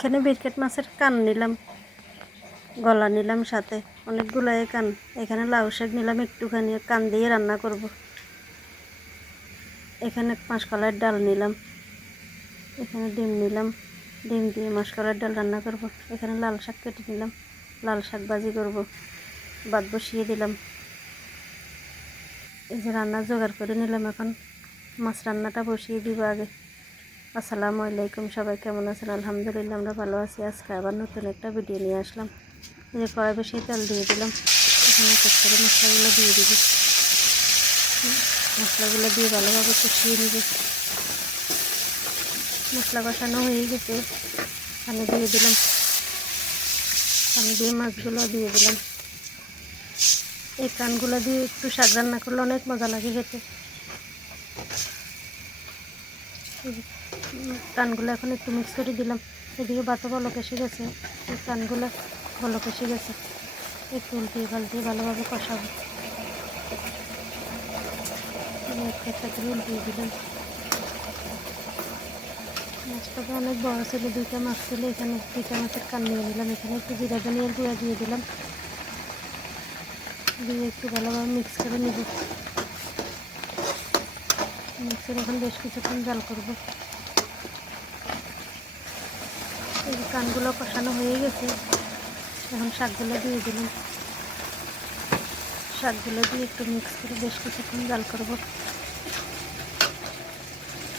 এখানে বিরকেট মাছের কান নিলাম, গলা নিলাম, সাথে অনেকগুলাই কান। এখানে লাউ শাক নিলাম একটুখানি, কান দিয়ে রান্না করব। এখানে মাসকলাইয়ের ডাল নিলাম, এখানে ডিম নিলাম, ডিম দিয়ে মাসকলাইয়ের ডাল রান্না করব। এখানে লাল শাক কেটে নিলাম, লাল শাক ভাজি করব। ভাত বসিয়ে দিলাম। এই যে রান্না জোগাড় করে নিলাম, এখন মাছ রান্নাটা বসিয়ে দিব আগে। আসসালামু আলাইকুম, সবাই কেমন আছেন? আলহামদুলিল্লাহ আমরা ভালো আছি। আজকে আবার নতুন একটা ভিডিও নিয়ে আসলাম। এই যে কড়াই বসিয়ে তেল দিয়ে দিলাম, এখানে এক করে মশলাগুলো দিয়ে দিব। মশলাগুলো দিয়ে ভালোভাবে কষিয়ে নিব। মশলা কষানো হয়ে গেছে, পানি দিয়ে দিলাম, পানি দিয়ে মাছগুলো দিয়ে দিলাম। এই কানগুলো দিয়ে একটু শাক রান্না করলে অনেক মজা লাগে খেতে। কানগুলো এখন একটু মিক্স করে দিলাম। এদিকে ভাতও বলক এসে গেছে, এই কানগুলো বলক এসে গেছে। একটু উল্টিয়ে পাল্টিয়ে ভালোভাবে কষাবো। একটা করে উল্টিয়ে দিলাম। মাছটা তো অনেক বড় ছিল, 2টা মাছ ছিল। এখানে 2টা মাছের কান নিয়ে নিলাম। এখানে একটু জিরা ধনিয়ার গুঁড়া দিয়ে দিলাম, দিয়ে একটু ভালোভাবে মিক্স করে নিব। মিক্সের এখন বেশ কিছুক্ষণ জাল করব। এই কানগুলো কষানো হয়ে গেছে, এখন শাকগুলো দিয়ে দিলাম। শাকগুলো দিয়ে একটু মিক্স করে বেশ কিছুক্ষণ জাল করব।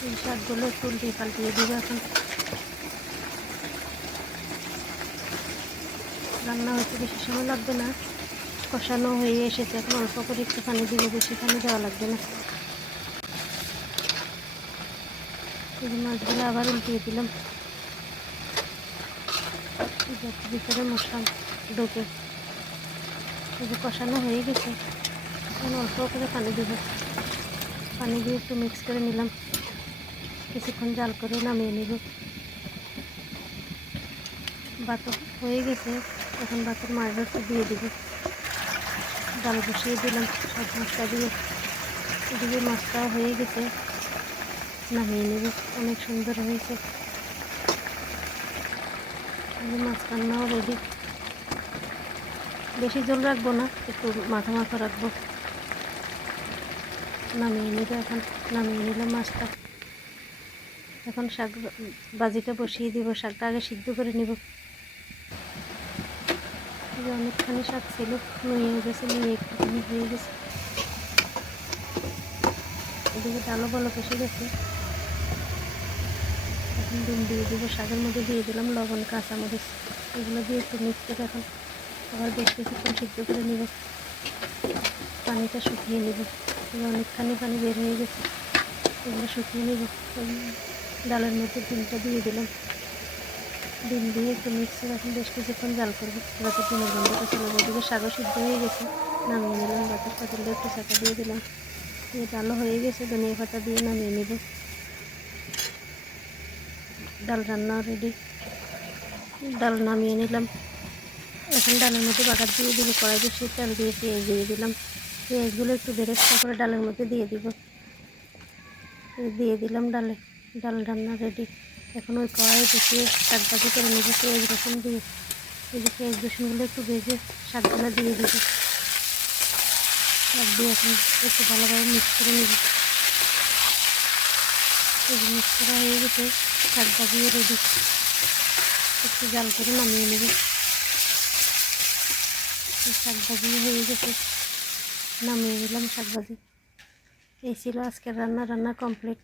এই শাকগুলো একটু উল্টিয়ে পাল্টিয়ে দিব। এখন রান্না হতে বেশি সময় লাগবে না, কষানো হয়ে এসেছে। এখন অল্প করে একটু পানি দিব, বেশি পানি দেওয়া লাগবে না। এই যে মাছগুলো আবার উল্টিয়ে দিলাম, যাতে ভিতরে মশলা ঢোকে। এই যে কষানো হয়ে গেছে, এখন অল্প করে পানি দিব। পানি দিয়ে একটু মিক্স করে নিলাম, কিছুক্ষণ জাল করে নামিয়ে নিব। ভাত হয়ে গেছে, এখন ভাতের মাছটা দিয়ে দিব। ডাল বসিয়ে দিলাম সব মশলা দিয়ে। এদিকে মাছটাও হয়ে গেছে, নামিয়ে নেব। অনেক সুন্দর হয়েছে। মাছ রান্নাও রেডি। বেশি ঝোল রাখবো না, একটু মাখা মাখা রাখবো। নামিয়ে নেব। এখন নামিয়ে নিলাম মাছটা। এখন শাক ভাজিটা বসিয়ে দিব। শাকটা আগে সিদ্ধ করে নিব। অনেকখানি শাক ছিল, নুয়ে গেছে, নুয়ে একটুখানি হয়ে গেছে। এদিকে ডালও বলক এসে গেছে। এখন ডিম দিয়ে দিব। শাকের মধ্যে দিয়ে দিলাম লবণ, কাঁচামরিচ, এগুলো দিয়ে একটু মিক্স করে এখন আবার বেশ কিছুক্ষণ সিদ্ধ করে নিব। পানিটা শুকিয়ে নেব। অনেকখানি পানি বের হয়ে গেছে, এগুলো শুকিয়ে নেব। ডালের মধ্যে ডিমটা দিয়ে দিলাম। ডিম দিয়ে একটু মিক্স করে এখন বেশ কিছুক্ষণ জাল করবো, যাতে ডিমের গন্ধটা চলে যায়। এদিকে শাকও সিদ্ধ হয়ে গেছে, নামিয়ে নিলাম। ভাতের পাতিলে একটু চাকা দিয়ে দিলাম। ডালও হয়ে গেছে, ধনিয়া পাতা দিয়ে নামিয়ে নেব। ডাল রান্না রেডি। ডাল নামিয়ে নিলাম। এখন ডালের মধ্যে বাগার দিয়ে দিব। কড়াই বসিয়ে তেল দিয়ে পেঁয়াজ দিয়ে দিলাম। পেঁয়াজগুলো একটু বেরেস্তা করে ডালের মধ্যে দিয়ে দিব। দিয়ে দিলাম ডালে। ডাল রান্না রেডি। এখন ওই কড়াই বসিয়ে শাক ভাজি করে নেব। পেঁয়াজ রসুন দিয়ে, এই যে পেঁয়াজ রসুনগুলো একটু ভেজে শাকগুলো দিয়ে দিব। শাক দিয়ে এখন একটু ভালোভাবে মিক্স করে নেব। এই যে মিক্স করা হয়ে গেছে, শাক ভাজিও রেডি। একটু জাল করে নামিয়ে নেব। শাক ভাজিও হয়ে গেছে, নামিয়ে নিলাম শাক ভাজি। এই ছিল আজকের রান্না। রান্না কমপ্লিট।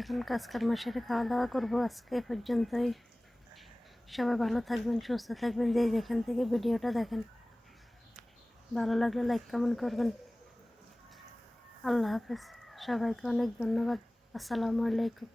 এখন কাজকর্ম সেরে খাওয়া দাওয়া করবো। আজকে পর্যন্তই। সবাই ভালো থাকবেন, সুস্থ থাকবেন। যে যেখান থেকে ভিডিওটা দেখেন, ভালো লাগলে লাইক কমেন্ট করবেন। আল্লাহ হাফেজ। সবাইকে অনেক ধন্যবাদ। আসসালামু আলাইকুম।